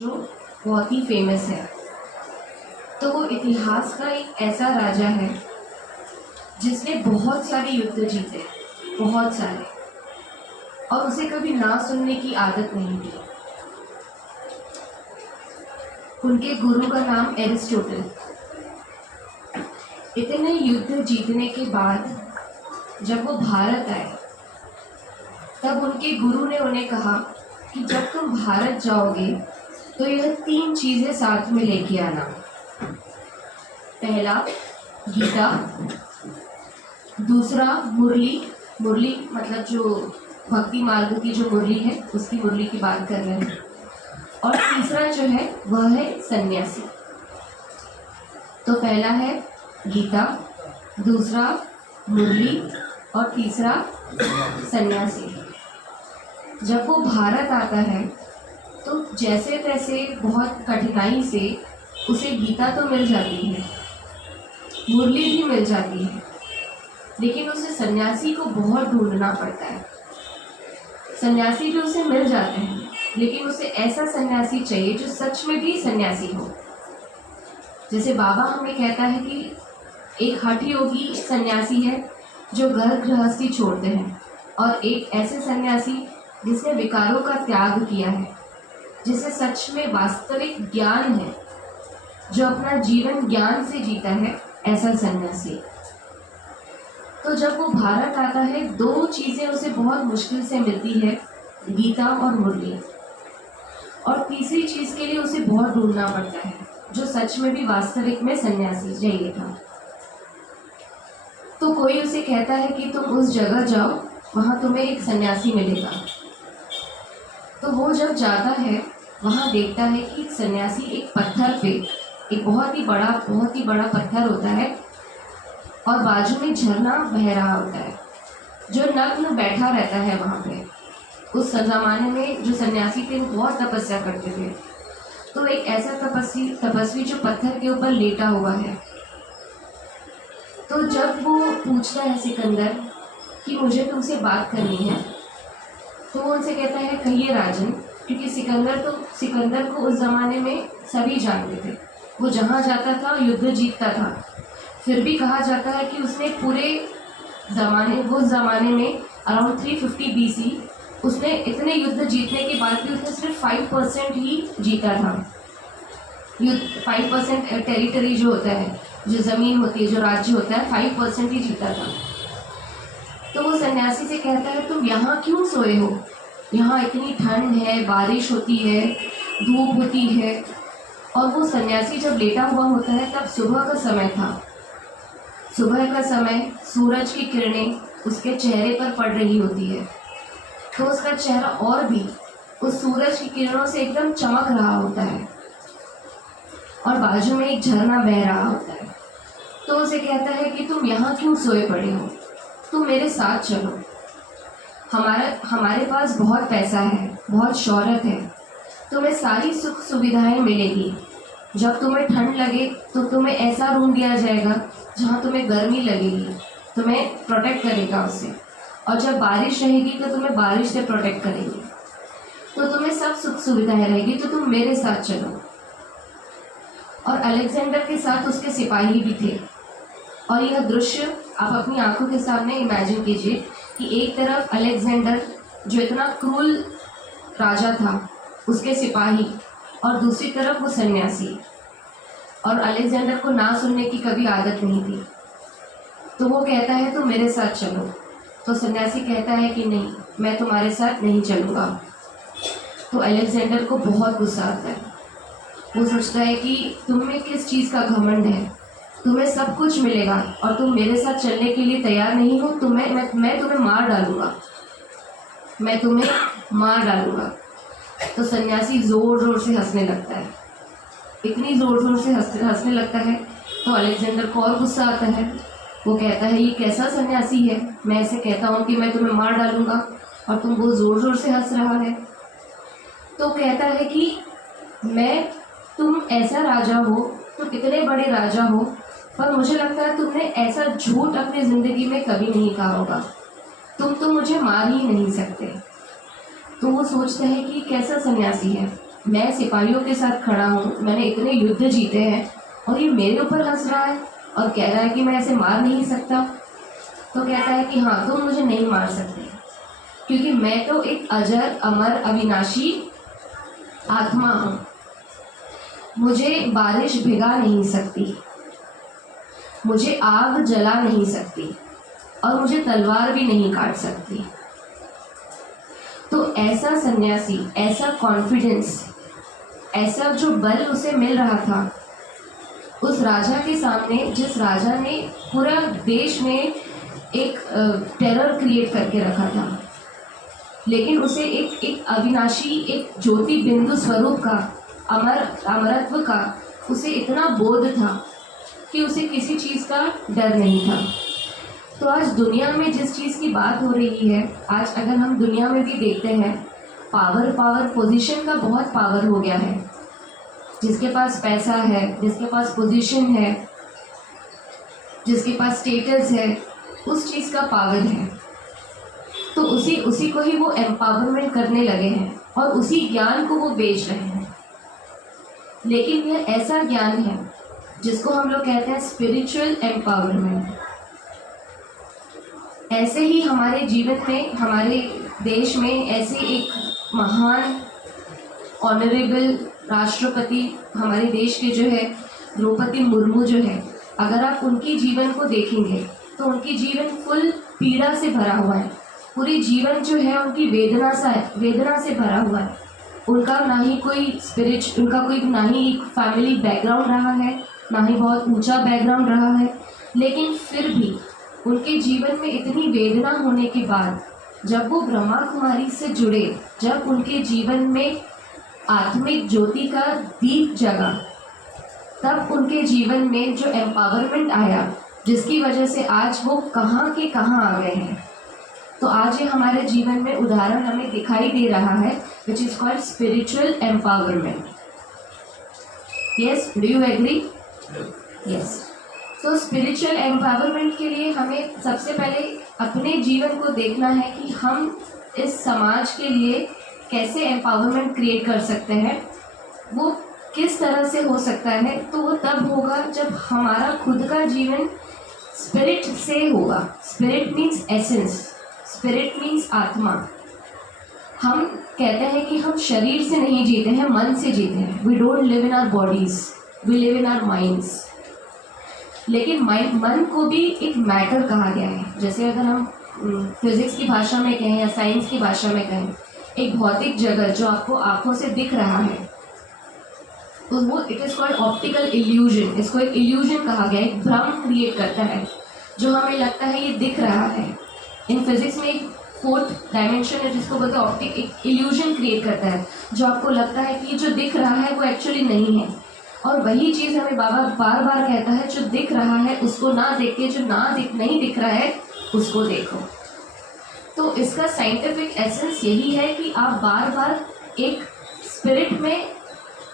जो बहुत ही फेमस है। तो वो इतिहास का एक ऐसा राजा है जिसने बहुत सारे युद्ध जीते, बहुत सारे, और उसे कभी ना सुनने की आदत नहीं थी। उनके गुरु का नाम एरिस्टोटल। इतने युद्ध जीतने के बाद जब वो भारत आए तब उनके गुरु ने उन्हें कहा कि जब तुम भारत जाओगे तो यह 3 चीज़ें साथ में लेके आना। पहला गीता, दूसरा मुरली, मुरली मतलब जो भक्ति मार्ग की जो मुरली है उसकी मुरली की बात कर रहे हैं, और तीसरा जो है वह है सन्यासी। तो पहला है गीता, दूसरा मुरली और तीसरा सन्यासी। जब वो भारत आता है तो जैसे तैसे बहुत कठिनाई से उसे गीता तो मिल जाती है, मुरली भी मिल जाती है, लेकिन उसे सन्यासी को बहुत ढूंढना पड़ता है। सन्यासी भी उसे मिल जाते हैं, लेकिन उसे ऐसा सन्यासी चाहिए जो सच में भी सन्यासी हो। जैसे बाबा हमें कहता है कि एक हठ योगी सन्यासी है जो घर गृहस्थी छोड़ते हैं, और एक ऐसे सन्यासी जिसने विकारों का त्याग किया है, जिसे सच में वास्तविक ज्ञान है, जो अपना जीवन ज्ञान से जीता है, ऐसा सन्यासी। तो जब वो भारत आता है 2 चीज़ें उसे बहुत मुश्किल से मिलती है, गीता और मुरली, और तीसरी चीज़ के लिए उसे बहुत ढूंढना पड़ता है जो सच में भी वास्तविक में सन्यासी चाहिए था। तो कोई उसे कहता है कि तुम उस जगह जाओ, वहाँ तुम्हें एक सन्यासी मिलेगा। तो वो जब जाता है वहाँ देखता है कि एक सन्यासी एक पत्थर पे, एक बहुत ही बड़ा पत्थर होता है, और बाजू में झरना बह रहा होता है, जो नग्न बैठा रहता है वहाँ पे। उस ज़माने में जो सन्यासी थे वो बहुत तपस्या करते थे। तो एक ऐसा तपस्वी जो पत्थर के ऊपर लेटा हुआ है। तो जब वो पूछता है सिकंदर कि मुझे तुमसे बात करनी है, तो वो उनसे कहता है कहिए राजन, क्योंकि सिकंदर को उस ज़माने में सभी जानते थे। वो जहाँ जाता था युद्ध जीतता था। फिर भी कहा जाता है कि उसने उस ज़माने में अराउंड 350 BC उसने इतने युद्ध जीतने के बाद भी उसने सिर्फ 5% ही जीता था। 5% टेरिटरी जो होता है, जो ज़मीन होती है, जो राज्य होता है, 5% ही जीता था। तो वो सन्यासी से कहता है तुम यहाँ क्यों सोए हो? यहाँ इतनी ठंड है, बारिश होती है, धूप होती है। और वो सन्यासी जब लेटा हुआ होता है तब सुबह का समय था। सुबह का समय, सूरज की किरणें उसके चेहरे पर पड़ रही होती है, तो उसका चेहरा और भी उस सूरज की किरणों से एकदम चमक रहा होता है, और बाजू में एक झरना बह रहा होता है। तो उसे कहता है कि तुम यहाँ क्यों सोए पड़े हो, तुम मेरे साथ चलो। हमारे पास बहुत पैसा है, बहुत शोहरत है, तुम्हें सारी सुख सुविधाएं मिलेगी। जब तुम्हें ठंड लगे तो तुम्हें ऐसा रूम दिया जाएगा जहाँ तुम्हें गर्मी लगेगी, तुम्हें प्रोटेक्ट करेगा उससे, और जब बारिश रहेगी तो तुम्हें बारिश से प्रोटेक्ट करेगी। तो तुम्हें सब सुख सुविधाएं रहेगी, तो तुम मेरे साथ चलो। और अलेक्जेंडर के साथ उसके सिपाही भी थे, और यह दृश्य आप अपनी आंखों के सामने इमेजिन कीजिए कि एक तरफ अलेक्जेंडर जो इतना क्रूर राजा था, उसके सिपाही, और दूसरी तरफ वो सन्यासी। और अलेक्जेंडर को ना सुनने की कभी आदत नहीं थी। तो वो कहता है तुम मेरे साथ चलो। तो सन्यासी कहता है कि नहीं, मैं तुम्हारे साथ नहीं चलूँगा। तो अलेक्जेंडर को बहुत गुस्सा आता है। वो सोचता है कि तुम्हें किस चीज़ का घमंड है, तुम्हें सब कुछ मिलेगा और तुम मेरे साथ चलने के लिए तैयार नहीं हो, तो मैं तुम्हें मार डालूँगा, मैं तुम्हें मार डालूँगा। तो सन्यासी ज़ोर ज़ोर से हंसने लगता है। इतनी ज़ोर ज़ोर से हंसने लगता है तो अलेक्जेंडर को और गुस्सा आता है। वो कहता है ये कैसा सन्यासी है, मैं ऐसे कहता हूँ कि मैं तुम्हें मार डालूँगा और तुम वो ज़ोर ज़ोर से हंस रहा है। तो कहता है कि तुम ऐसा राजा हो, तुम इतने बड़े राजा हो, पर मुझे लगता है तुमने ऐसा झूठ अपनी ज़िंदगी में कभी नहीं कहा होगा, तुम तो मुझे मार ही नहीं सकते। तो वो सोचते हैं कि कैसा सन्यासी है, मैं सिपाहियों के साथ खड़ा हूँ, मैंने इतने युद्ध जीते हैं और ये मेरे ऊपर हंस रहा है और कह रहा है कि मैं ऐसे मार नहीं सकता। तो कहता है कि हाँ, तुम मुझे नहीं मार सकते क्योंकि मैं तो एक अजर अमर अविनाशी आत्मा हूँ। मुझे बारिश भिगा नहीं सकती, मुझे आग जला नहीं सकती और मुझे तलवार भी नहीं काट सकती। तो ऐसा सन्यासी, ऐसा कॉन्फिडेंस, ऐसा जो बल उसे मिल रहा था उस राजा के सामने, जिस राजा ने पूरा देश में एक टेरर क्रिएट करके रखा था, लेकिन उसे एक अविनाशी, एक ज्योति बिंदु स्वरूप का, अमरत्व का उसे इतना बोध था कि उसे किसी चीज़ का डर नहीं था। तो आज दुनिया में जिस चीज़ की बात हो रही है, आज अगर हम दुनिया में भी देखते हैं, पावर पोजीशन का बहुत पावर हो गया है। जिसके पास पैसा है, जिसके पास पोजीशन है, जिसके पास स्टेटस है, उस चीज़ का पावर है। तो उसी को ही वो एम्पावरमेंट करने लगे हैं और उसी ज्ञान को वो बेच रहे हैं। लेकिन यह ऐसा ज्ञान है जिसको हम लोग कहते हैं स्पिरिचुअल एम्पावरमेंट। ऐसे ही हमारे जीवन में, हमारे देश में ऐसे एक महान ऑनरेबल राष्ट्रपति हमारे देश के जो है द्रौपदी मुर्मू जो है, अगर आप उनकी जीवन को देखेंगे तो उनकी जीवन फुल पीड़ा से भरा हुआ है। पूरी जीवन जो है उनकी वेदना से भरा हुआ है। उनका ना ही कोई ना ही एक फैमिली बैकग्राउंड रहा है, ना ही बहुत ऊंचा बैकग्राउंड रहा है, लेकिन फिर भी उनके जीवन में इतनी वेदना होने के बाद जब वो ब्रह्मा कुमारी से जुड़े, जब उनके जीवन में आत्मिक ज्योति का दीप जगा, तब उनके जीवन में जो एम्पावरमेंट आया, जिसकी वजह से आज वो कहाँ के कहाँ आ गए हैं। तो आज ये हमारे जीवन में उदाहरण हमें दिखाई दे रहा है, which is called spiritual empowerment. Yes, do you agree? Yes. तो स्पिरिचुअल एम्पावरमेंट के लिए हमें सबसे पहले अपने जीवन को देखना है कि हम इस समाज के लिए कैसे एम्पावरमेंट क्रिएट कर सकते हैं। वो किस तरह से हो सकता है? तो वो तब होगा जब हमारा खुद का जीवन स्पिरिट से होगा। Spirit means essence, spirit means आत्मा। हम कहते हैं कि हम शरीर से नहीं जीते हैं, मन से जीते हैं। We don't live in our bodies, we live in our minds. लेकिन मन को भी एक मैटर कहा गया है। जैसे अगर हम फिजिक्स की भाषा में कहें या साइंस की भाषा में कहें, एक भौतिक जगत जो आपको आंखों से दिख रहा है, तो वो it is called optical illusion. इसको एक इल्यूजन कहा गया, एक भ्रम क्रिएट करता है जो हमें लगता है ये दिख रहा है। इन फिजिक्स में एक फोर्थ डायमेंशन है जिसको बोलते हैं ऑप्टिक, एक इल्यूजन क्रिएट करता है जो आपको लगता है कि जो दिख रहा है वो एक्चुअली नहीं है। और वही चीज़ हमें बाबा बार बार कहता है, जो दिख रहा है उसको ना देख के जो नहीं दिख रहा है उसको देखो। तो इसका साइंटिफिक एसेंस यही है कि आप बार बार एक स्पिरिट में,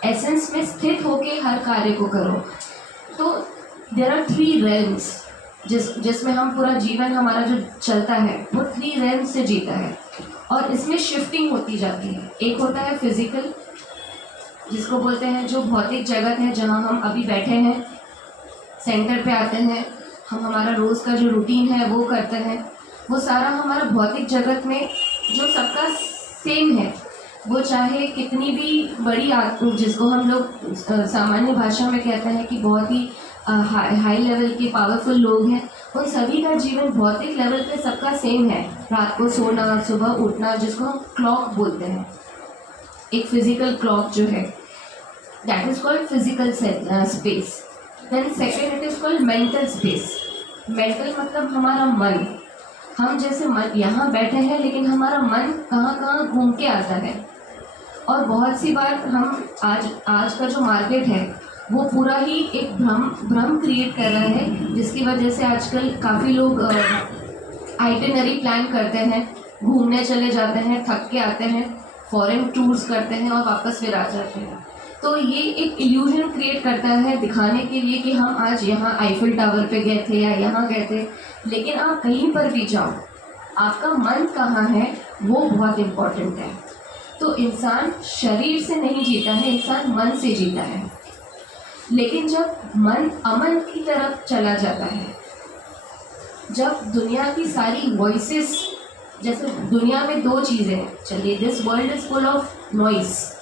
एसेंस में स्थित होके हर कार्य को करो। तो देयर आर 3 रेल्म्स जिसमें हम पूरा जीवन हमारा जो चलता है वो 3 रेल्म्स से जीता है और इसमें शिफ्टिंग होती जाती है। एक होता है फिजिकल, जिसको बोलते हैं जो भौतिक जगत है, जहाँ हम अभी बैठे हैं, सेंटर पे आते हैं, हम हमारा रोज़ का जो रूटीन है वो करते हैं। वो सारा हमारा भौतिक जगत में जो सबका सेम है, वो चाहे कितनी भी बड़ी जिसको हम लोग सामान्य भाषा में कहते हैं कि बहुत ही हाई लेवल के पावरफुल लोग हैं, उन सभी का जीवन भौतिक लेवल पे सबका सेम है। रात को सोना, सुबह उठना, जिसको हम क्लॉक बोलते हैं, एक फिजिकल क्लॉक जो है, that is called physical space. Then second it is called mental space. Mental मतलब हमारा मन। हम जैसे मन यहाँ बैठे हैं, लेकिन हमारा मन कहाँ कहाँ घूम के आता है। और बहुत सी बार हम आज का जो मार्केट है वो पूरा ही एक भ्रम क्रिएट कर रहा है, जिसकी वजह से आजकल काफ़ी लोग आइटिनरी प्लान करते हैं, घूमने चले जाते हैं, थक के आते हैं, फॉरेन टूर्स करते हैं और वापस फिर आ जाते हैं। तो ये एक इल्यूजन क्रिएट करता है दिखाने के लिए कि हम आज यहाँ आईफिल टावर पे गए थे या यहाँ गए थे। लेकिन आप कहीं पर भी जाओ, आपका मन कहाँ है वो बहुत इम्पोर्टेंट है। तो इंसान शरीर से नहीं जीता है, इंसान मन से जीता है। लेकिन जब मन अमन की तरफ चला जाता है, जब दुनिया की सारी वॉइसेस, जैसे दुनिया में दो चीज़ें हैं, चलिए, this world is full of noise,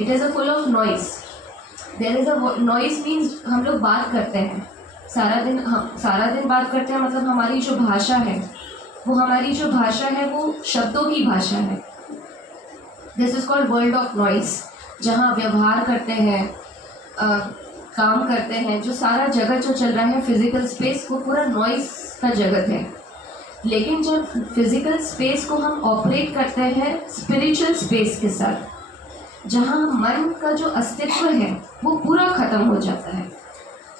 it is a full of noise, there is a noise means हम लोग बात करते हैं सारा दिन बात करते हैं, मतलब हमारी जो भाषा है वो शब्दों की भाषा है। This is called world of noise, जहाँ व्यवहार करते हैं, काम करते हैं, जो सारा जगत जो चल रहा है फिजिकल स्पेस, वो पूरा नॉइस का जगत है। लेकिन जब फिजिकल स्पेस को हम ऑपरेट करते हैं स्पिरिचुअल स्पेस के साथ, जहाँ मन का जो अस्तित्व है वो पूरा ख़त्म हो जाता है।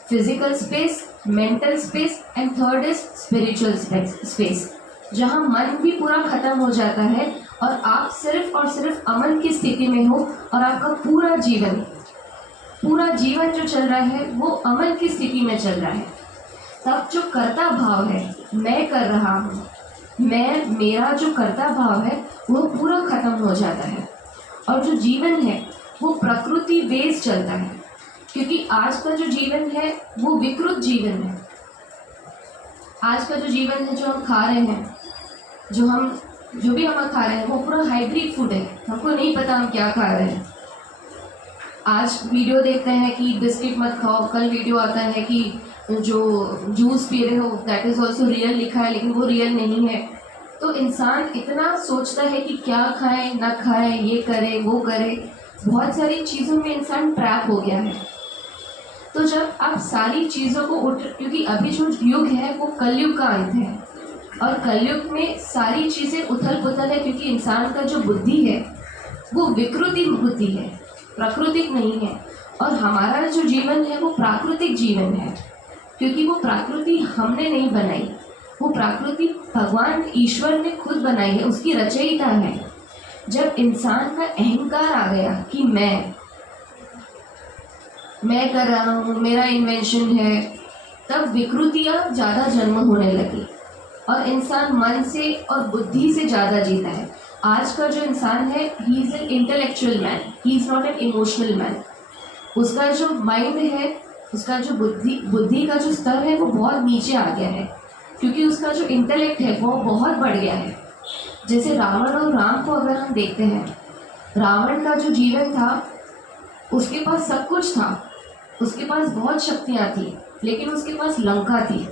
Physical space, mental space and third is spiritual space, जहाँ मन भी पूरा ख़त्म हो जाता है और आप सिर्फ और सिर्फ अमन की स्थिति में हो और आपका पूरा जीवन जो चल रहा है वो अमन की स्थिति में चल रहा है। तब जो कर्ता भाव है, मैं कर रहा हूँ, मेरा जो कर्ता भाव है वो पूरा ख़त्म हो जाता है और जो जीवन है वो प्रकृति बेस्ड चलता है। क्योंकि आज का जो जीवन है वो विकृत जीवन है। आज का जो जीवन है, जो हम खा रहे हैं, जो भी हम खा रहे हैं वो पूरा हाइब्रिड फूड है, हमको नहीं पता हम क्या खा रहे हैं। आज वीडियो देखते हैं कि बिस्किट मत खाओ, कल वीडियो आता है कि जो जूस पी रहे हो दैट इज़ ऑल्सो रियल लिखा है, लेकिन वो रियल नहीं है। तो इंसान इतना सोचता है कि क्या खाएं ना खाएं, ये करे वो करे, बहुत सारी चीज़ों में इंसान ट्रैप हो गया है। तो जब आप सारी चीज़ों को क्योंकि अभी जो युग है वो कलयुग का अंत है और कलयुग में सारी चीज़ें उथल पुथल है, क्योंकि इंसान का जो बुद्धि है वो विकृति बुद्धि है, प्राकृतिक नहीं है। और हमारा जो जीवन है वो प्राकृतिक जीवन है, क्योंकि वो प्रकृति हमने नहीं बनाई, वो प्रकृति भगवान ईश्वर ने खुद बनाई है, उसकी रचयिता है। जब इंसान का अहंकार आ गया कि मैं कर रहा हूँ, मेरा इन्वेंशन है, तब विकृतियाँ ज़्यादा जन्म होने लगी और इंसान मन से और बुद्धि से ज़्यादा जीता है। आज का जो इंसान है, he is an intellectual man, he is not an emotional man. उसका जो माइंड है, उसका जो बुद्धि का जो स्तर है वो बहुत नीचे आ गया है, क्योंकि उसका जो इंटेलेक्ट है वो बहुत बढ़ गया है। जैसे रावण और राम को अगर हम देखते हैं, रावण का जो जीवन था उसके पास सब कुछ था, उसके पास बहुत शक्तियाँ थी, लेकिन उसके पास लंका थी।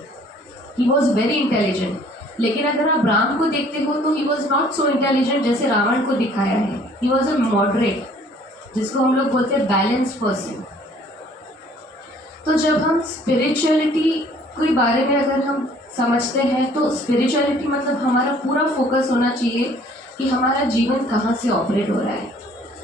He was very intelligent. लेकिन अगर आप राम को देखते हो तो he was not so intelligent जैसे रावण को दिखाया है। ही वॉज अ मॉडरेट, जिसको हम लोग बोलते हैं बैलेंस्ड पर्सन। तो जब हम स्पिरिचुअलिटी के बारे में अगर हम समझते हैं, तो स्पिरिचुअलिटी मतलब हमारा पूरा फोकस होना चाहिए कि हमारा जीवन कहाँ से ऑपरेट हो रहा है।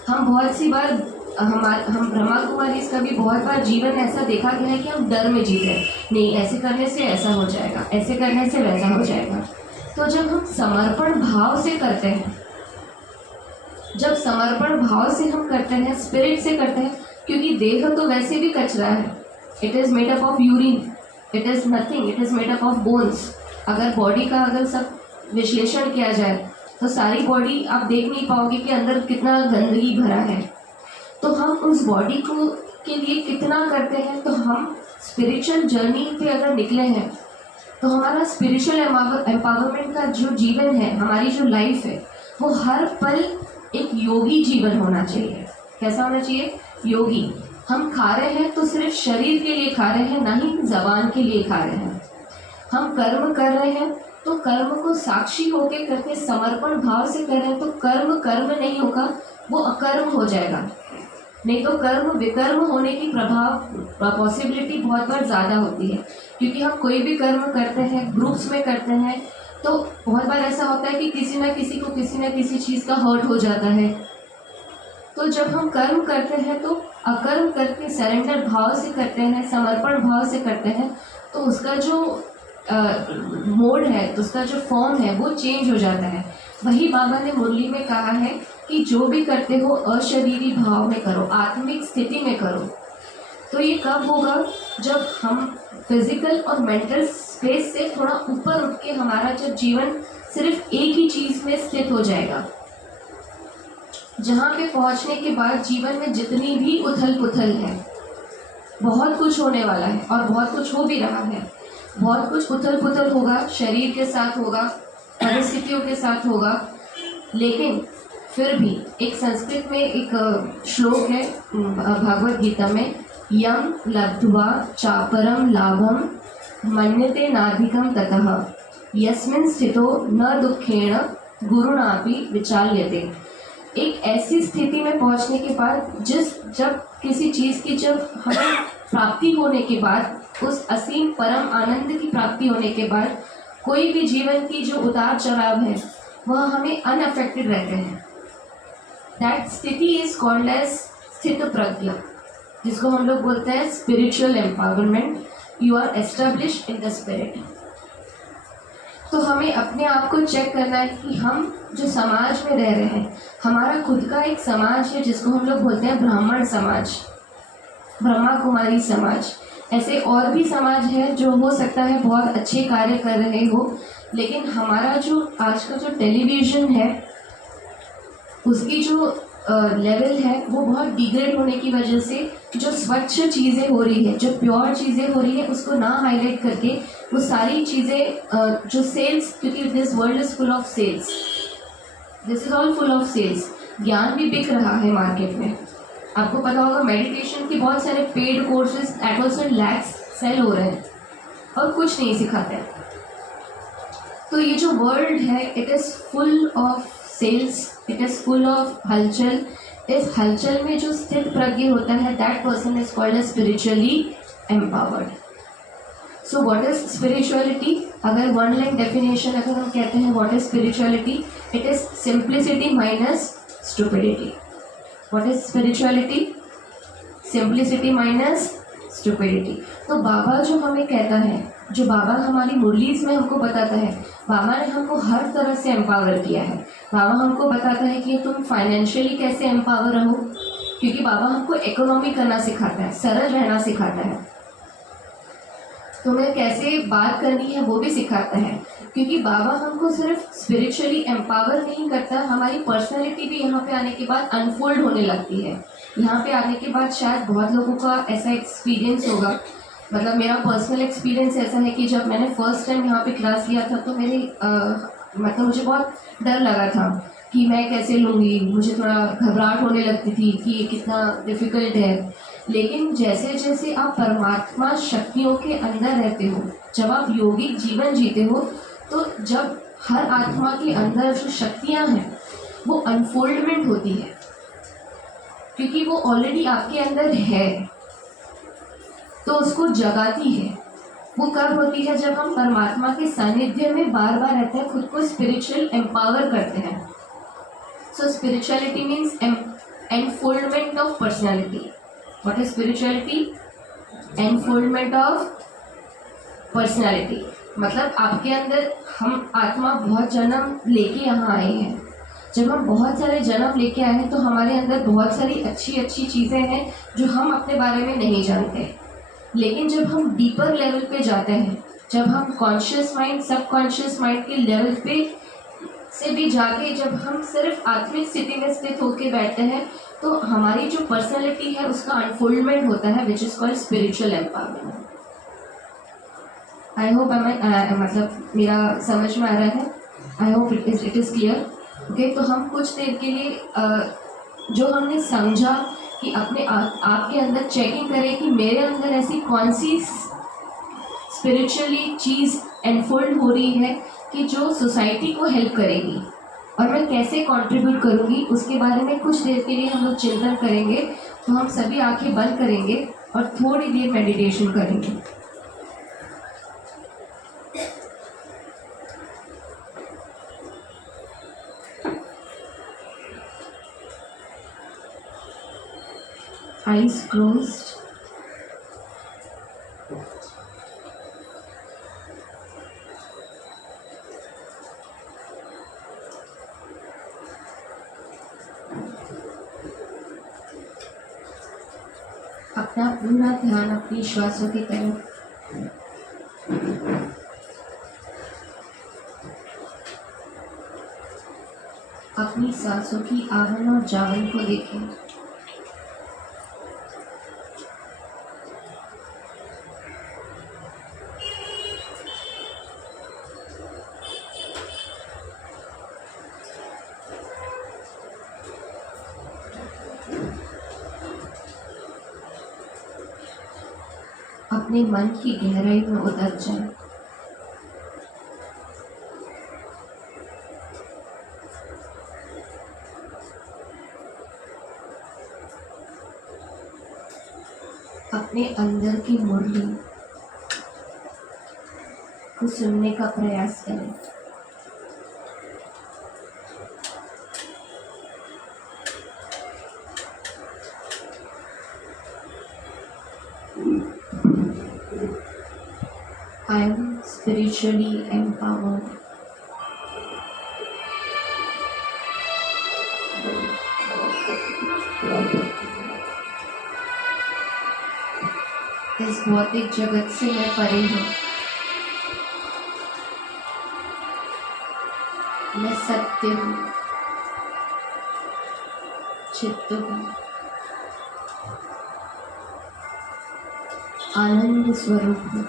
हम बहुत सी बार हम ब्रह्मा कुमारी इसका भी बहुत बार जीवन ऐसा देखा गया है कि हम डर में जीते हैं, नहीं ऐसे करने से ऐसा हो जाएगा, ऐसे करने से वैसा हो जाएगा। तो जब हम समर्पण भाव से करते हैं, जब समर्पण भाव से हम करते हैं, स्पिरिट से करते हैं, क्योंकि देह तो वैसे भी कचरा है, it is made up of urine, it is nothing, it is made up of bones. अगर बॉडी का अगर सब विश्लेषण किया जाए तो सारी बॉडी आप देख नहीं पाओगे कि अंदर कितना गंदगी भरा है। तो हम उस बॉडी को के लिए कितना करते हैं। तो हम स्पिरिचुअल जर्नी पे अगर निकले हैं तो हमारा स्पिरिचुअल एम्पावरमेंट का जो जीवन है, हमारी जो लाइफ है, वो हर पल एक योगी जीवन होना चाहिए। कैसा होना चाहिए? योगी। हम खा रहे हैं तो सिर्फ शरीर के लिए खा रहे हैं, ना ही जबान के लिए खा रहे हैं। हम कर्म कर रहे हैं तो कर्म को साक्षी होके करके समर्पण भाव से कर रहे हैं, तो कर्म नहीं होगा, वो अकर्म हो जाएगा। नहीं तो कर्म विकर्म होने की पॉसिबिलिटी बहुत बार ज़्यादा होती है, क्योंकि हम कोई भी कर्म करते हैं, ग्रुप्स में करते हैं, तो बहुत बार ऐसा होता है कि किसी न किसी को किसी न किसी चीज़ का हर्ट हो जाता है। तो जब हम कर्म करते हैं तो अकर्म करके सरेंडर भाव से करते हैं, समर्पण भाव से करते हैं, तो उसका जो मोड है, तो उसका जो फॉर्म है वो चेंज हो जाता है। वही बाबा ने मुरली में कहा है कि जो भी करते हो अशरीरी भाव में करो, आत्मिक स्थिति में करो। तो ये कब होगा? जब हम फिजिकल और मेंटल स्पेस से थोड़ा ऊपर उठ के हमारा जब जीवन सिर्फ एक ही चीज़ में स्थित हो जाएगा। जहाँ पे पहुँचने के बाद जीवन में जितनी भी उथल पुथल है, बहुत कुछ होने वाला है और बहुत कुछ हो भी रहा है। बहुत कुछ उथल पुथल होगा, शरीर के साथ होगा, परिस्थितियों के साथ होगा, लेकिन फिर भी एक संस्कृत में एक श्लोक है भागवत गीता में, यम लब्ध्वा चापरम लाभम मन्यते नाधिकम ततः यस्मिन् स्थितो न दुखेण गुरुणापि विचाल्यते। एक ऐसी स्थिति में पहुंचने के बाद जब किसी चीज़ की जब हमें प्राप्ति होने के बाद, उस असीम परम आनंद की प्राप्ति होने के बाद, कोई भी जीवन की जो उतार चढ़ाव है वह हमें अनअफेक्टेड रहते हैं। दैट स्थिति इज कॉल्ड एज स्थित प्रज्ञा, जिसको हम लोग बोलते हैं spiritual empowerment. You are established in the spirit. तो हमें अपने आप को चेक करना है कि हम जो समाज में रह रहे हैं, हमारा खुद का एक समाज है जिसको हम लोग बोलते हैं ब्राह्मण समाज, ब्रह्मा कुमारी समाज। ऐसे और भी समाज है जो हो सकता है बहुत अच्छे कार्य कर रहे हो, लेकिन हमारा जो आज का जो टेलीविज़न है उसकी जो लेवल है वो बहुत डिग्रेड होने की वजह से जो स्वच्छ चीज़ें हो रही है, जो प्योर चीज़ें हो रही है, उसको ना हाईलाइट करके वो सारी चीज़ें जो सेल्स, क्योंकि this world is full of sales, this is all full of sales. ज्ञान भी बिक रहा है मार्केट में। आपको पता होगा मेडिटेशन के बहुत सारे paid courses at lakhs sale हो रहे हैं और कुछ नहीं सिखाते हैं। तो ये जो वर्ल्ड है it is full of sales, it is full of हलचल। इस हलचल में जो स्थित प्रज्ञ होता है that person is called as spiritually empowered. So what is spirituality? अगर वन लाइन डेफिनेशन अगर हम कहते हैं what is spirituality, it is simplicity minus stupidity. What is spirituality? Simplicity minus stupidity. तो बाबा जो हमें कहता है, जो बाबा हमारी मुरलीज में हमको बताता है, बाबा ने हमको हर तरह से एम्पावर किया है। बाबा हमको बताता है कि तुम फाइनेंशियली कैसे एम्पावर रहो, क्योंकि बाबा हमको इकोनॉमी करना सिखाता है, सरल रहना सिखाता है। तुम्हें कैसे बात करनी है वो भी सिखाता है, क्योंकि बाबा हमको सिर्फ स्पिरिचुअली एम्पावर नहीं करता, हमारी पर्सनैलिटी भी यहाँ पे आने के बाद अनफोल्ड होने लगती है। यहाँ पे आने के बाद शायद बहुत लोगों का ऐसा एक्सपीरियंस होगा, मतलब मेरा पर्सनल एक्सपीरियंस ऐसा है कि जब मैंने फर्स्ट टाइम यहाँ पे क्लास लिया था तो मेरी मतलब मुझे बहुत डर लगा था कि मैं कैसे लूँगी, मुझे थोड़ा घबराहट होने लगती थी कि ये कितना डिफ़िकल्ट है। लेकिन जैसे जैसे आप परमात्मा शक्तियों के अंदर रहते हो, जब आप योगिक जीवन जीते हो, तो जब हर आत्मा के अंदर जो शक्तियाँ हैं वो अनफोल्डमेंट होती है, क्योंकि वो ऑलरेडी आपके अंदर है, तो उसको जगाती है। वो कब होती है? जब हम परमात्मा के सानिध्य में बार बार रहते हैं, खुद को स्पिरिचुअल एम्पावर करते हैं। So spirituality means unfoldment of personality. What is spirituality? Unfoldment of personality. मतलब आपके अंदर, हम आत्मा बहुत जन्म लेके यहाँ आए हैं। जब हम बहुत सारे जन्म लेके आए हैं तो हमारे अंदर बहुत सारी अच्छी अच्छी चीज़ें हैं जो हम अपने बारे में नहीं जानते। लेकिन जब हम डीपर लेवल पे जाते हैं, जब हम कॉन्शियस माइंड, सबकॉन्शियस माइंड के लेवल पे से भी जाके जब हम सिर्फ आत्मिक स्थिति में स्थित होकर बैठते हैं, तो हमारी जो पर्सनैलिटी है उसका अनफोल्डमेंट होता है, which is called spiritual empowerment. I hope मतलब मेरा समझ में आ रहा है। I hope it is clear. Okay, तो हम कुछ देर के लिए जो हमने समझा कि अपने आपके अंदर चेकिंग करें कि मेरे अंदर ऐसी कौन सी स्पिरिचुअली चीज़ एनफोल्ड हो रही है कि जो सोसाइटी को हेल्प करेगी, और मैं कैसे कंट्रीब्यूट करूँगी, उसके बारे में कुछ देर के लिए हम लोग चिंतन करेंगे। तो हम सभी आंखें बंद करेंगे और थोड़ी देर मेडिटेशन करेंगे। Eyes closed. अपना पूरा ध्यान अपनी श्वासों की तरफ, अपनी सांसों की आवन और जावन को देखें। अपने मन की गहराई में उतर जाएं। अपने अंदर की मुरली को सुनने का प्रयास करें। I am spiritually empowered. इस भौतिक जगत से मैं परे हूँ। मैं सत्य हूँ, चित्त हूँ, आनंद स्वरूप हूँ।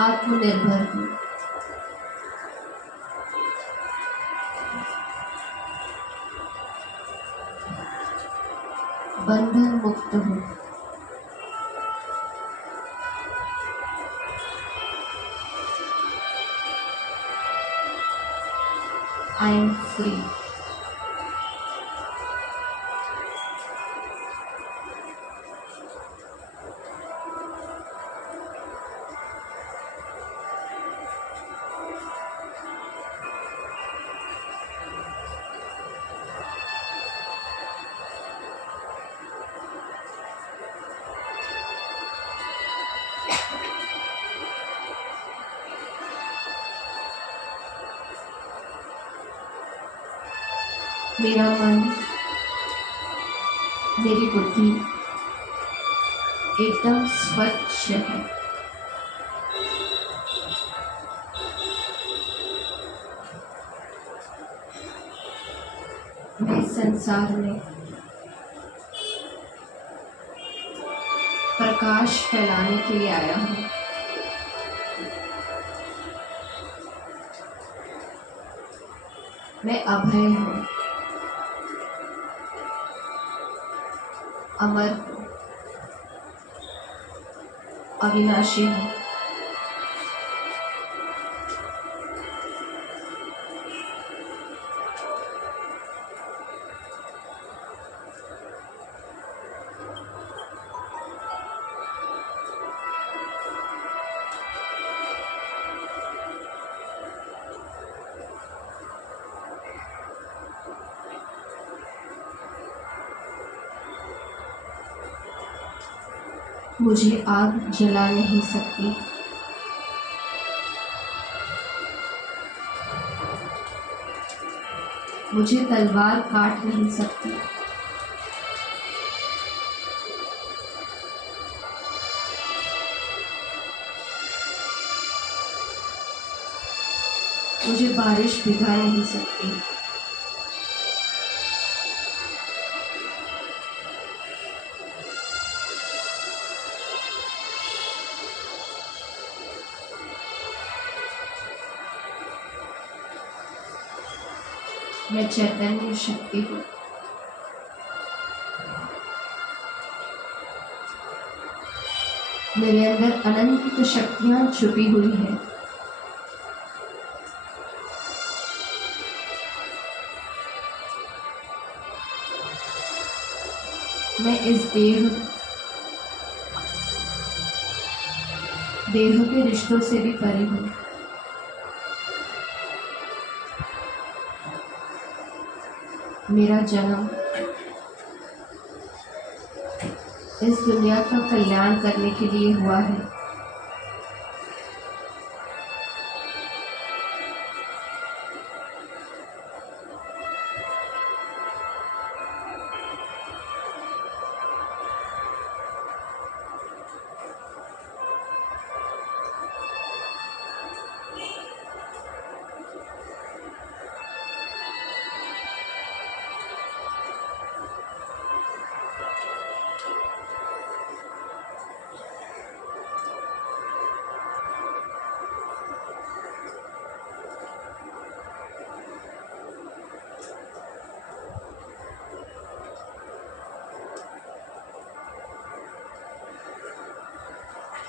आत्मनिर्भर हूँ। बंधन मुक्त हूँ। I am free. मेरा मन, मेरी बुद्धि एकदम स्वच्छ है। मैं संसार में प्रकाश फैलाने के लिए आया हूँ। मैं अभय हूँ, अमर हूँ, अविनाशी हूँ। मुझे आग जला नहीं सकती। मुझे तलवार काट नहीं सकती। मुझे बारिश भिगा नहीं सकती। मैं चैतन्य शक्ति हूँ। मेरे अंदर अनंत शक्तियाँ छुपी हुई हैं। मैं इस देह के रिश्तों से भी परे हूँ। मेरा जन्म इस दुनिया का कल्याण करने के लिए हुआ है।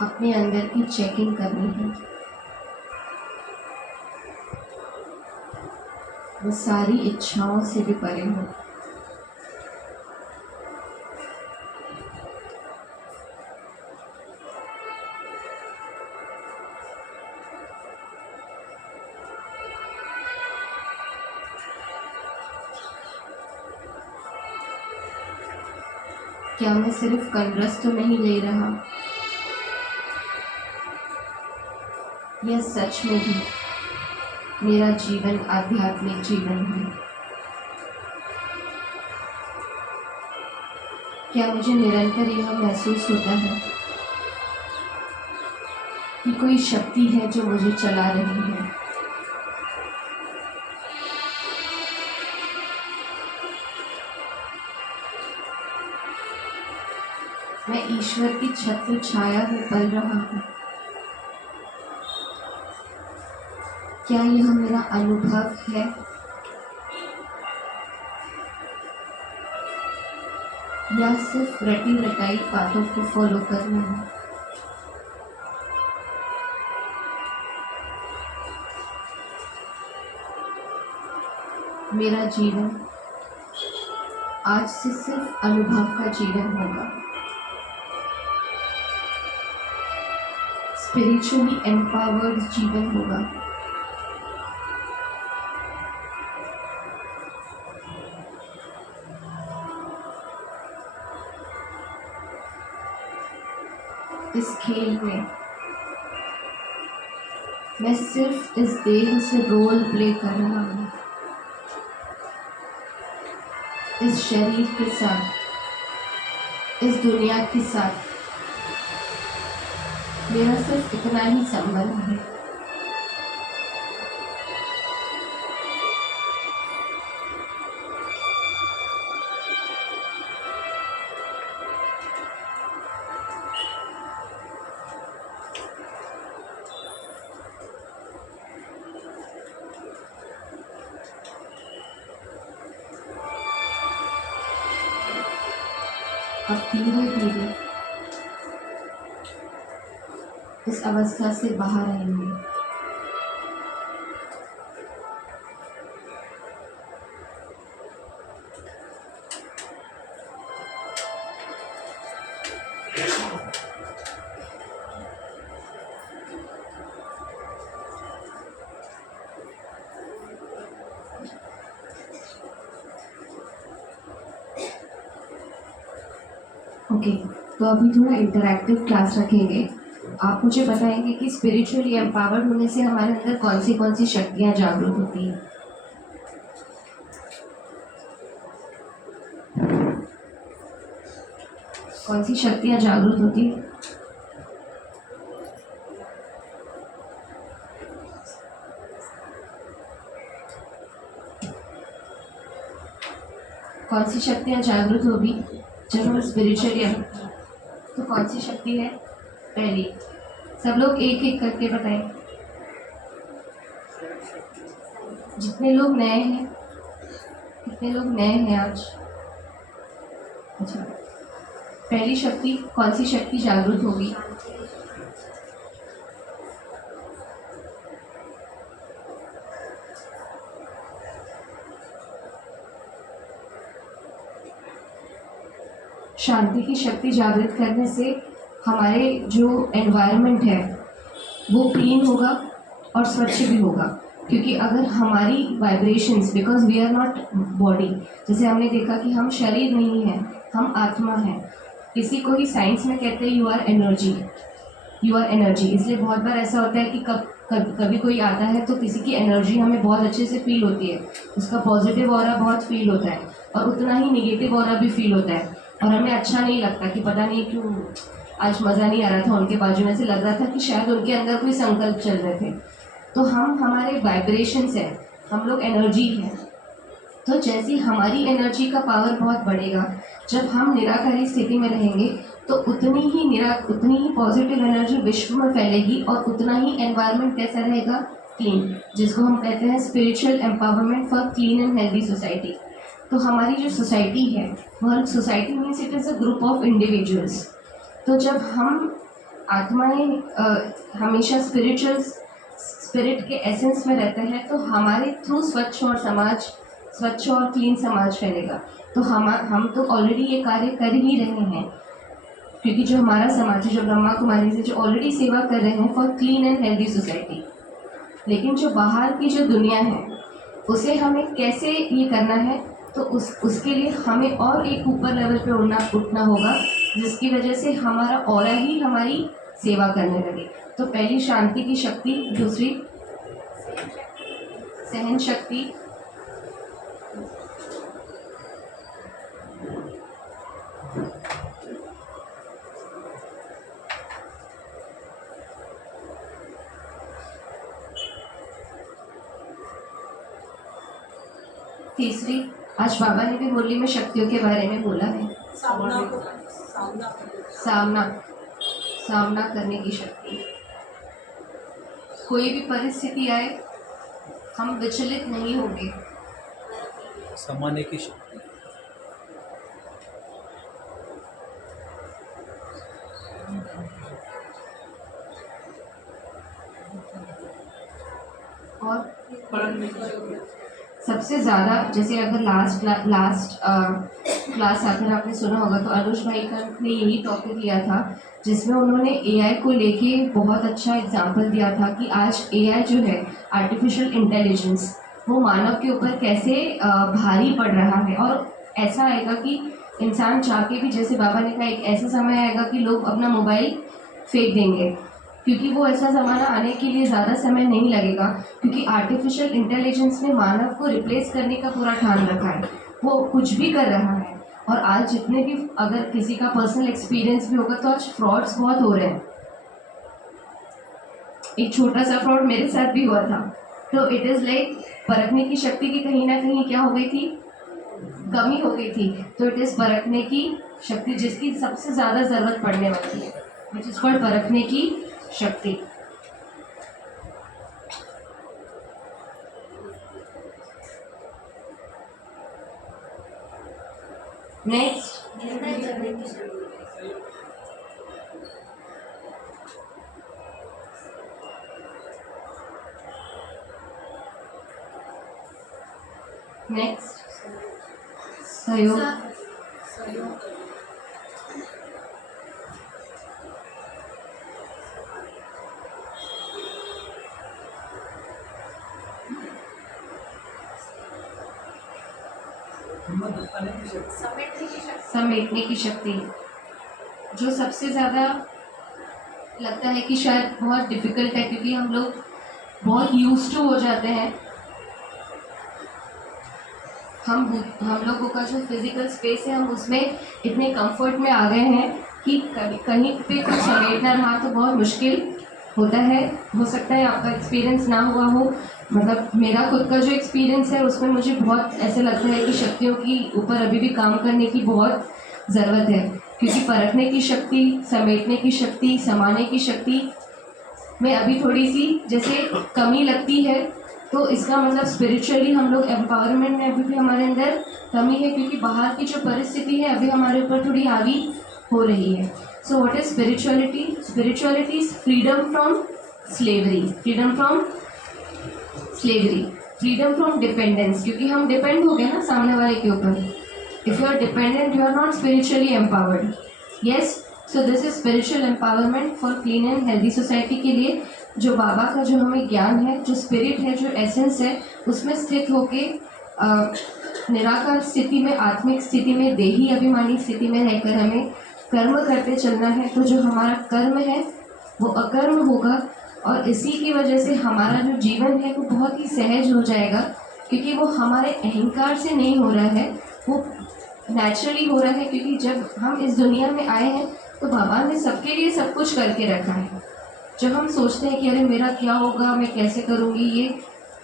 अपने अंदर की चेकिंग करनी है। वो सारी इच्छाओं से भी परे हो। क्या मैं सिर्फ कंड्रस तो नहीं ले रहा, यह सच में भी मेरा जीवन आध्यात्मिक जीवन है। क्या मुझे निरंतर यह महसूस होता है कि कोई शक्ति है जो मुझे चला रही है। मैं ईश्वर की छत्र छाया में पल रहा हूँ। क्या यह मेरा अनुभव है या सिर्फ रटी रटाई बातों को फॉलो करना है। मेरा जीवन आज से सिर्फ अनुभव का जीवन होगा। स्पिरिचुअली एम्पावर्ड जीवन होगा। इस खेल में मैं सिर्फ इस देह से रोल प्ले कर रहा हूँ। इस शरीर के साथ, इस दुनिया के साथ मेरा सिर्फ इतना ही संबंध है। अब धीरे धीरे इस अवस्था से बाहर आएंगे। ओके, तो अभी थोड़ा इंटरैक्टिव क्लास रखेंगे। आप मुझे बताएंगे कि स्पिरिचुअली एम्पावर्ड होने से हमारे अंदर कौन सी शक्तियाँ जागरूक होती हैं। कौन सी शक्तियाँ जागरूक होती हैं? कौन सी शक्तियाँ जागरूक होगी जब हम स्पिरिचुअली, तो कौन सी शक्ति है? पहली, सब लोग एक एक करके बताएं। जितने लोग नए हैं, कितने लोग नए हैं आज? अच्छा, पहली शक्ति, कौन सी शक्ति जागरूक होगी? शांति की शक्ति जागृत करने से हमारे जो एनवायरनमेंट है वो क्लीन होगा और स्वच्छ भी होगा। क्योंकि अगर हमारी vibrations, because we are not body, जैसे हमने देखा कि हम शरीर नहीं हैं, हम आत्मा हैं। किसी को ही साइंस में कहते हैं you are energy, you are energy. इसलिए बहुत बार ऐसा होता है कि कभी कोई आता है तो किसी की एनर्जी हमें बहुत अच्छे से फील होती है, उसका पॉजिटिव ऑरा बहुत फील होता है और उतना ही निगेटिव ऑरा भी फील होता है और हमें अच्छा नहीं लगता कि पता नहीं क्यों आज मज़ा नहीं आ रहा था उनके बाजू में, से लग रहा था कि शायद उनके अंदर कोई संकल्प चल रहे थे। तो हम हमारे वाइब्रेशंस हैं, हम लोग एनर्जी हैं। तो जैसी हमारी एनर्जी का पावर बहुत बढ़ेगा, जब हम निराकारी स्थिति में रहेंगे तो उतनी ही पॉजिटिव एनर्जी विश्व में फैलेगी और उतना ही एनवायरनमेंट कैसा रहेगा? क्लीन, जिसको हम कहते हैं spiritual empowerment for clean and healthy society. तो हमारी जो सोसाइटी है, वह society means it is a group of individuals. तो जब हम आत्माएं हमेशा स्पिरिट के एसेंस में रहते हैं, तो हमारे थ्रू स्वच्छ और क्लीन समाज फैलेगा। तो हम तो ऑलरेडी ये कार्य कर ही रहे हैं, क्योंकि जो हमारा समाज है, जो ब्रह्मा कुमारी से जो ऑलरेडी सेवा कर रहे हैं for clean and healthy society. लेकिन जो बाहर की जो दुनिया है उसे हमें कैसे ये करना है, तो उसके लिए हमें और एक ऊपर लेवल पे उठना होगा, जिसकी वजह से हमारा ऑरा ही हमारी सेवा करने लगे। तो पहली शांति की शक्ति, दूसरी सहन शक्ति, तीसरी आज बाबा ने भी मुरली में शक्तियों के बारे में बोला है, सामना करने की शक्ति। कोई भी परिस्थिति आए हम विचलित नहीं होंगे। समाने की शक्ति। और सबसे ज़्यादा, जैसे अगर लास्ट क्लास अगर आपने सुना होगा तो अनुज भाई का ने यही टॉपिक लिया था, जिसमें उन्होंने एआई को लेके बहुत अच्छा एग्जाम्पल दिया था कि आज एआई जो है, आर्टिफिशियल इंटेलिजेंस, वो मानव के ऊपर कैसे भारी पड़ रहा है। और ऐसा आएगा कि इंसान चाह के भी, जैसे बाबा ने कहा, एक ऐसा समय आएगा कि लोग अपना मोबाइल फेंक देंगे, क्योंकि वो ऐसा ज़माना आने के लिए ज़्यादा समय नहीं लगेगा, क्योंकि आर्टिफिशियल इंटेलिजेंस ने मानव को रिप्लेस करने का पूरा ठान रखा है। वो कुछ भी कर रहा है। और आज जितने भी, अगर किसी का पर्सनल एक्सपीरियंस भी होगा, तो आज फ्रॉड्स बहुत हो रहे हैं। एक छोटा सा फ्रॉड मेरे साथ भी हुआ था। तो इट इज़ लाइक परखने की शक्ति की कहीं ना कहीं क्या हो गई थी, कमी हो गई थी। तो इट इज़ परखने की शक्ति, जिसकी सबसे ज़्यादा ज़रूरत पड़ने वाली है, विच इज़ कॉल्ड परखने की शक्ति। नेक्स्ट, सहयोग। समेटने की शक्ति, जो सबसे ज़्यादा लगता है कि शायद बहुत डिफ़िकल्ट है, क्योंकि हम लोग बहुत यूज्ड टू हो जाते हैं। हम लोगों का जो फिज़िकल स्पेस है, हम उसमें इतने कंफर्ट में आ गए हैं कि कहीं पे कुछ समेटना रहा तो बहुत मुश्किल होता है। हो सकता है आपका एक्सपीरियंस ना हुआ हो, मतलब मेरा खुद का जो एक्सपीरियंस है उसमें मुझे बहुत ऐसे लगता है कि शक्तियों की ऊपर अभी भी काम करने की बहुत ज़रूरत है, क्योंकि परखने की शक्ति, समेटने की शक्ति, समाने की शक्ति में अभी थोड़ी सी जैसे कमी लगती है। तो इसका मतलब स्पिरिचुअली हम लोग एम्पावरमेंट में अभी भी हमारे अंदर कमी है, क्योंकि बाहर की जो परिस्थिति है अभी हमारे ऊपर थोड़ी हावी हो रही है। सो what is spirituality? Spirituality is freedom from slavery, freedom from dependence, क्योंकि हम डिपेंड हो गए ना सामने वाले के ऊपर। If you are dependent, you are not spiritually empowered. Yes, so this is spiritual empowerment for clean and healthy society के लिए जो बाबा का जो हमें ज्ञान है, जो स्पिरिट है, जो एसेंस है, उसमें स्थित होके निराकार स्थिति में, आत्मिक स्थिति में, देही अभिमानी स्थिति में रहकर हमें कर्म करते चलना है। तो जो हमारा कर्म है वो अकर्म होगा, और इसी की वजह से हमारा जो जीवन है वो बहुत ही सहज हो जाएगा, क्योंकि वो हमारे अहंकार से नहीं हो रहा है, वो नेचुरली हो रहा है। क्योंकि जब हम इस दुनिया में आए हैं तो भगवान ने सबके लिए सब कुछ करके रखा है। जब हम सोचते हैं कि अरे मेरा क्या होगा, मैं कैसे करूँगी ये,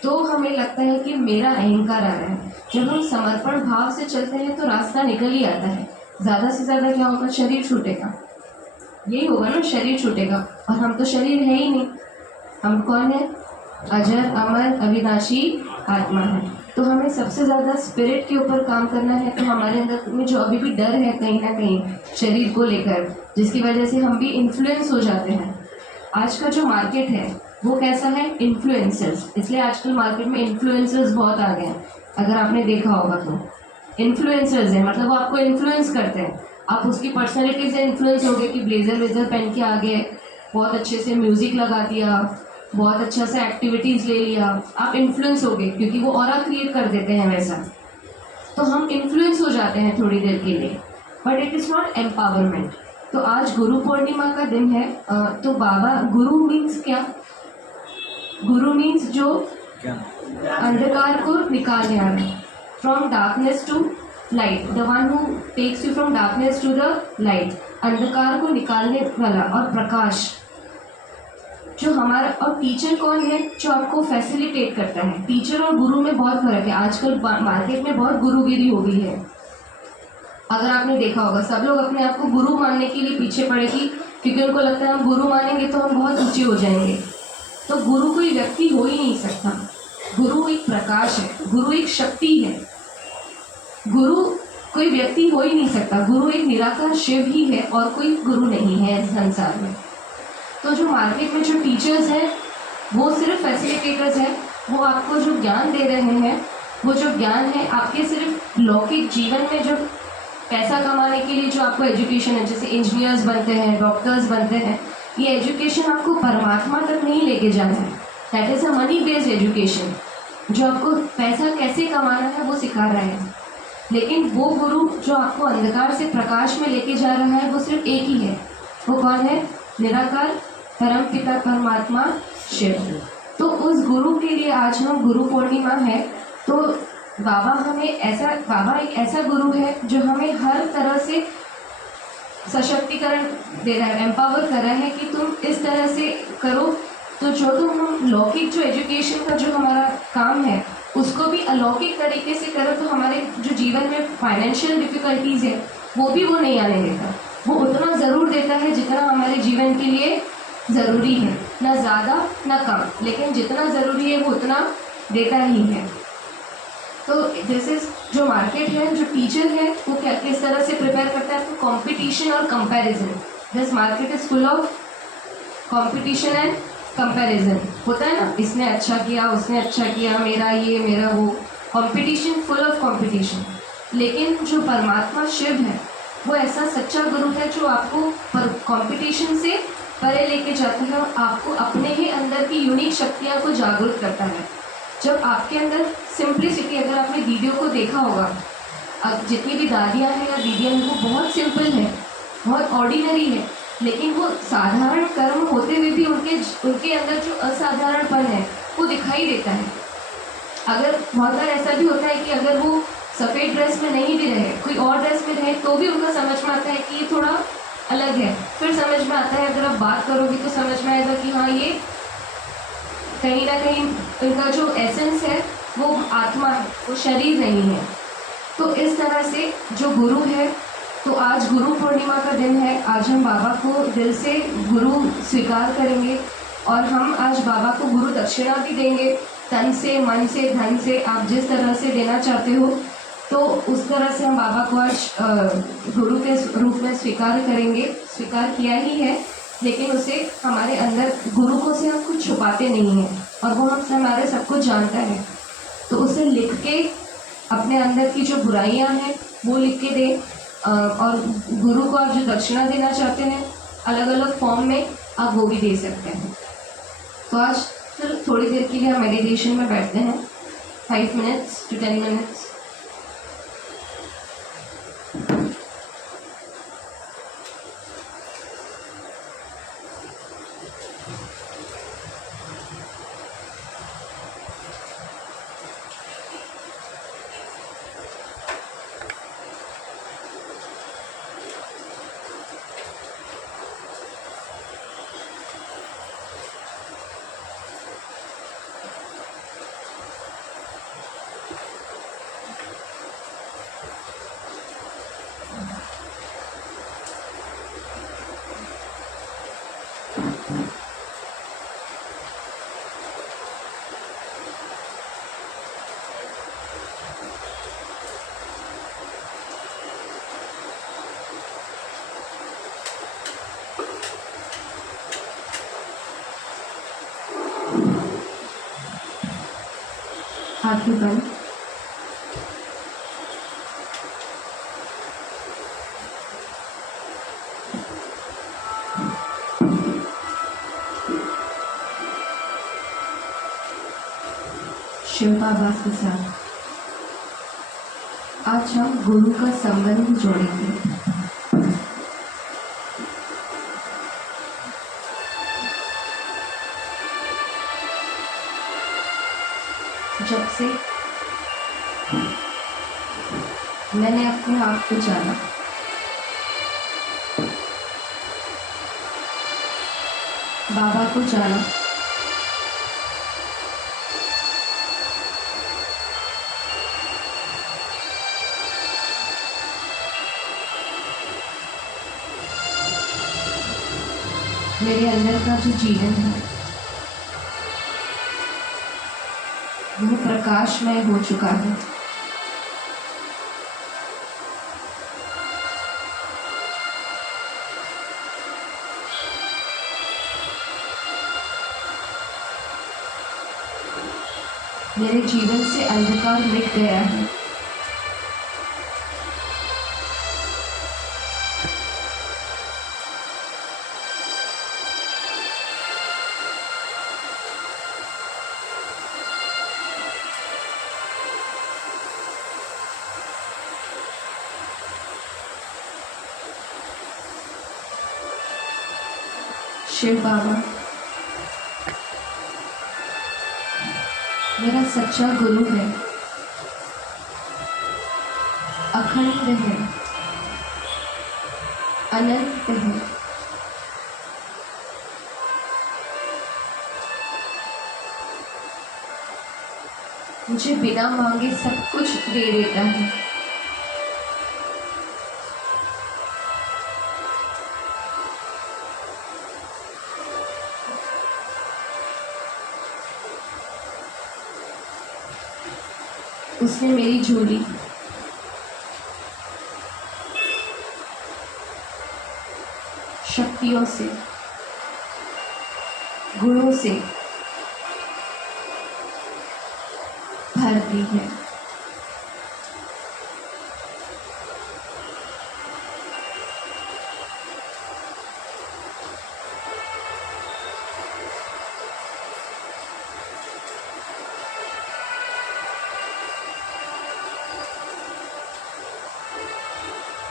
तो हमें लगता है कि मेरा अहंकार आ रहा है। जब हम समर्पण भाव से चलते हैं तो रास्ता निकल ही आता है। ज़्यादा से ज़्यादा क्या होगा, शरीर छूटेगा, यही होगा ना, शरीर छूटेगा। और हम तो शरीर है ही नहीं, हम कौन है? अजर अमर अविनाशी आत्मा है। तो हमें सबसे ज़्यादा स्पिरिट के ऊपर काम करना है। तो हमारे अंदर में जो अभी भी डर है कहीं ना कहीं शरीर को लेकर, जिसकी वजह से हम भी इन्फ्लुएंस हो जाते हैं। आज का जो मार्केट है वो कैसा है, इन्फ्लुएंसर्स। इसलिए आजकल मार्केट में इन्फ्लुएंसर्स बहुत आ गए हैं। अगर आपने देखा होगा तो इन्फ्लुएंसर्स हैं, मतलब वो आपको इन्फ्लुएंस करते हैं। आप उसकी पर्सनैलिटी से इन्फ्लुएंस हो गए कि ब्लेजर वेजर पहन के आ गए, बहुत अच्छे से म्यूज़िक लगा दिया, बहुत अच्छा से एक्टिविटीज़ ले लिया, आप इन्फ्लुएंस हो गए, क्योंकि वो ऑरा क्रिएट कर देते हैं वैसा। तो हम इन्फ्लुएंस हो जाते हैं थोड़ी देर के लिए, but it is not empowerment. तो आज गुरु पूर्णिमा का दिन है। तो बाबा, गुरु मीन्स क्या? गुरु मीन्स जो अंधकार को निकालने वाला, from darkness to light, the one who takes you from darkness to the light, अंधकार को निकालने वाला और प्रकाश जो हमारा। और टीचर कौन है? जो आपको फैसिलिटेट करता है। टीचर और गुरु में बहुत फर्क है। आजकल मार्केट में बहुत गुरुगिरी हो गई है। अगर आपने देखा होगा, सब लोग अपने आप को गुरु मानने के लिए पीछे पड़ेगी, क्योंकि उनको लगता है हम गुरु मानेंगे तो हम बहुत ऊंचे हो जाएंगे। तो गुरु कोई व्यक्ति हो ही नहीं सकता। गुरु एक प्रकाश है, गुरु एक शक्ति है। गुरु कोई व्यक्ति हो ही नहीं सकता। गुरु एक निराकार शिव ही है और कोई गुरु नहीं है इस संसार में। तो जो मार्केट में जो टीचर्स हैं वो सिर्फ फैसिलिटेटर्स हैं। वो आपको जो ज्ञान दे रहे हैं, वो जो ज्ञान है आपके सिर्फ लौकिक जीवन में जो पैसा कमाने के लिए जो आपको एजुकेशन है, जैसे इंजीनियर्स बनते हैं, डॉक्टर्स बनते हैं, ये एजुकेशन आपको परमात्मा तक नहीं लेके जाना है। That is a money based education, जो आपको पैसा कैसे कमाना है वो सिखा रहा है। लेकिन वो गुरु जो आपको अंधकार से प्रकाश में लेके जा रहा है वो सिर्फ एक ही है। वो कौन है? निराकार परम पिता परमात्मा शिव। तो उस गुरु के लिए आज हम गुरु पूर्णिमा है। तो बाबा एक ऐसा गुरु है जो हमें हर तरह से सशक्तिकरण दे रहा है, एम्पावर कर रहा है कि तुम इस तरह से करो। तो जो हम लौकिक जो एजुकेशन का जो हमारा काम है उसको भी अलौकिक तरीके से करो, तो हमारे जो जीवन में फाइनेंशियल डिफिकल्टीज है वो भी वो नहीं आने देता। वो उतना ज़रूर देता है जितना हमारे जीवन के लिए ज़रूरी है, ना ज़्यादा ना कम, लेकिन जितना ज़रूरी है वो उतना देता ही है। तो जैसे जो मार्केट है, जो टीचर है वो क्या किस तरह से प्रिपेयर करता है? तो कंपटीशन और comparison. This market is full of competition and comparison होता है ना, इसने अच्छा किया, उसने अच्छा किया, मेरा ये मेरा वो, कंपटीशन, फुल ऑफ कंपटीशन। लेकिन जो परमात्मा शिव है वो ऐसा सच्चा गुरु है जो आपको कंपटीशन से परे लेके जाता है और आपको अपने ही अंदर की यूनिक शक्तियाँ को जागरूक करता है। जब आपके अंदर सिंप्लिसिटी, अगर आपने वीडियो को देखा होगा, अब जितनी भी दादियाँ हैं या दीदियाँ हैं वो बहुत सिंपल है, बहुत ऑर्डिनरी है, लेकिन वो साधारण कर्म होते हुए भी उनके अंदर जो असाधारणपन है वो दिखाई देता है। अगर बहुत बार ऐसा भी होता है कि अगर वो सफ़ेद ड्रेस में नहीं भी रहे, कोई और ड्रेस में रहे, तो भी उनका समझ में आता है कि ये थोड़ा अलग है। फिर समझ में आता है, अगर आप बात करोगे तो समझ में आएगा कि हाँ, ये कहीं ना कहीं इनका जो एसेंस है वो आत्मा है, वो शरीर नहीं है। तो इस तरह से जो गुरु है, तो आज गुरु पूर्णिमा का दिन है। आज हम बाबा को दिल से गुरु स्वीकार करेंगे और हम आज बाबा को गुरु दक्षिणा भी देंगे, तन से, मन से, धन से, आप जिस तरह से देना चाहते हो, तो उस तरह से हम बाबा को आज गुरु के रूप में स्वीकार करेंगे। स्वीकार किया ही है, लेकिन उसे हमारे अंदर, गुरु को से हम कुछ छुपाते नहीं हैं और वो हमसे हमारे सब कुछ जानता है। तो उसे लिख के अपने अंदर की जो बुराइयां हैं वो लिख के दें, और गुरु को आप जो दक्षिणा देना चाहते हैं अलग अलग फॉर्म में, आप वो भी दे सकते हैं। तो आज फिर थोड़ी देर के लिए हम मेडिटेशन में बैठते हैं, 5 मिनट्स to 10 मिनट्स। आंखें बंद। शिव बाबा के साथ आज हम गुरु का संबंध जोड़ेंगे। जब से मैंने अपने आप को जाना, बाबा को जाना, मेरे अंदर का जो जीवन है वो प्रकाशमय हो चुका है। मेरे जीवन से अंधकार मिट गया है। शिव बाबा मेरा सच्चा गुरु है, अखंड है, अनंत है। मुझे बिना मांगे सब कुछ दे देता है। उसने मेरी झोली शक्तियों से, गुणों से भर दी है।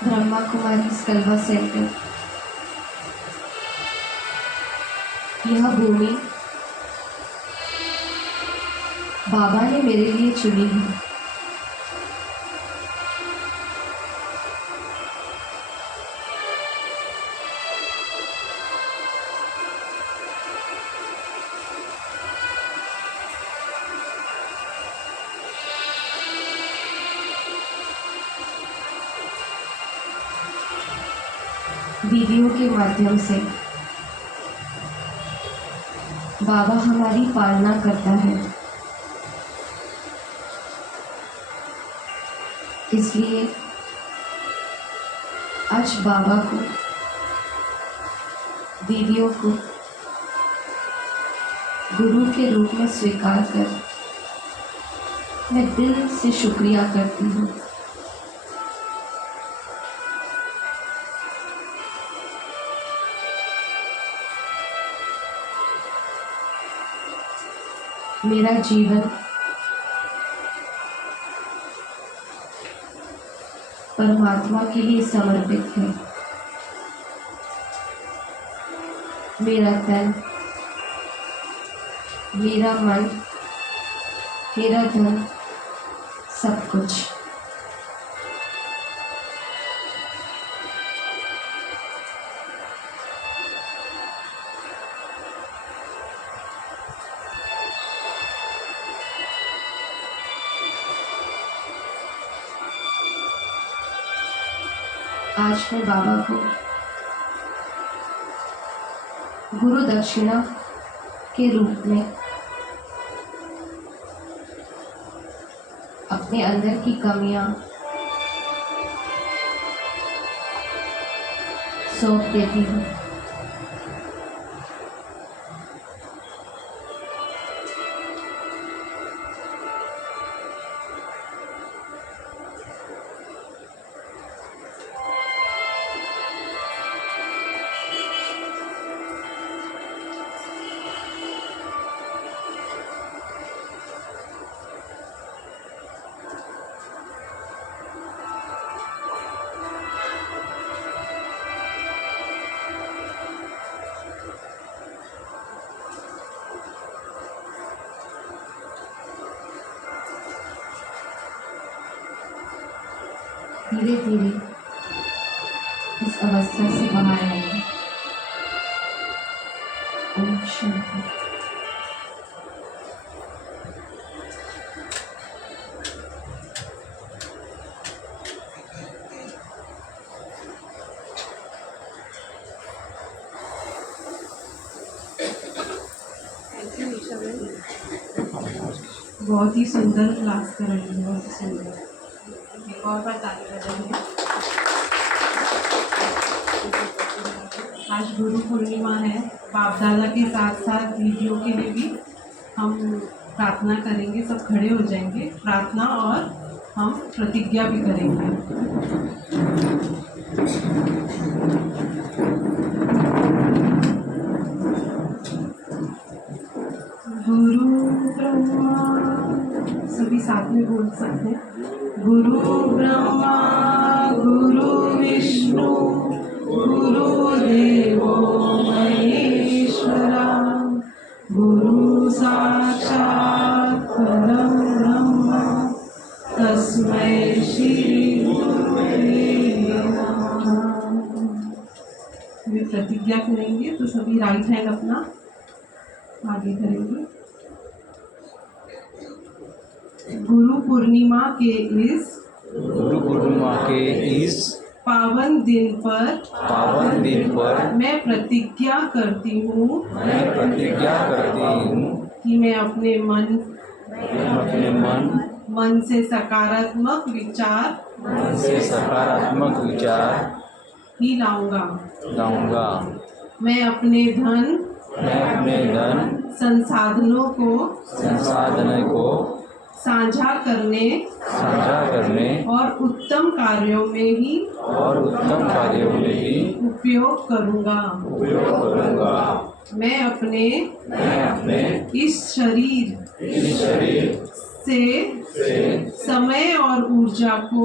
ब्रह्मा कुमारी कल्वा सेंटर, यह भूमि बाबा ने मेरे लिए चुनी है। दीदियों के माध्यम से बाबा हमारी पालना करता है, इसलिए आज बाबा को, दीदियों को गुरु के रूप में स्वीकार कर मैं दिल से शुक्रिया करती हूँ। मेरा जीवन परमात्मा के लिए समर्पित है। मेरा तन, मेरा मन, मेरा धन, सब कुछ आज मैं बाबा को गुरु दक्षिणा के रूप में अपने अंदर की कमियां सौंप देती हूँ। धीरे धीरे इस अवस्था से बाहर आएंगे। ओम शांति। बहुत ही सुंदर क्लास कर रही है, बहुत ही सुंदर। एक और बार ताली बजाइए। आज गुरु पूर्णिमा है। बाप दादा के साथ साथ वीडियो के लिए भी हम प्रार्थना करेंगे। सब खड़े हो जाएंगे, प्रार्थना और हम प्रतिज्ञा भी करेंगे। गुरु ब्रह्मा, सभी साथ में बोल सकते हैं। गुरु ब्रह्मा गुरु विष्णु गुरुदेवो महेश्वरा, गुरु साक्षात् परम ब्रह्म, तस्मै श्री गुरुवे नमः। वे प्रतिज्ञा करेंगे तो सभी राइट हैंड अपना आगे करेंगे। गुरु पूर्णिमा के इस पावन दिन पर मैं प्रतिज्ञा करती हूँ कि मैं अपने मन से सकारात्मक विचार ही लाऊंगा। मैं अपने धन संसाधनों को साझा करने और उत्तम कार्यों में ही उपयोग करूंगा। मैं अपने इस शरीर से समय और ऊर्जा को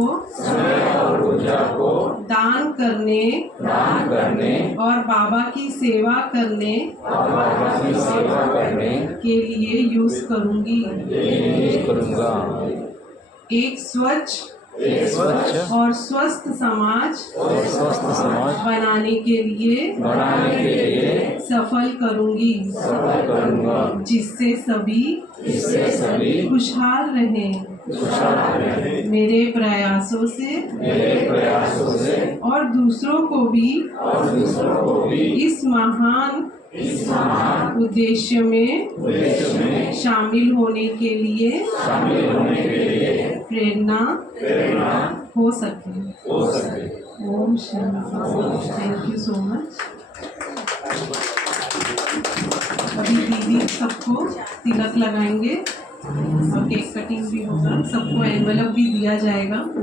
दान करने और बाबा की सेवा करने के लिए यूज करूंगी। एक स्वच्छ और स्वस्थ समाज बनाने के लिए सफल करूंगी, जिससे सभी खुशहाल रहें। मेरे प्रयासों से और दूसरों को भी इस महान उद्देश्य में शामिल होने के लिए प्रेरणा हो सके। Om Shanti. Thank you so much. अभी दीदी सबको तिलक लगाएंगे और केक कटिंग भी होगा। सबको एनवेलप भी दिया जाएगा।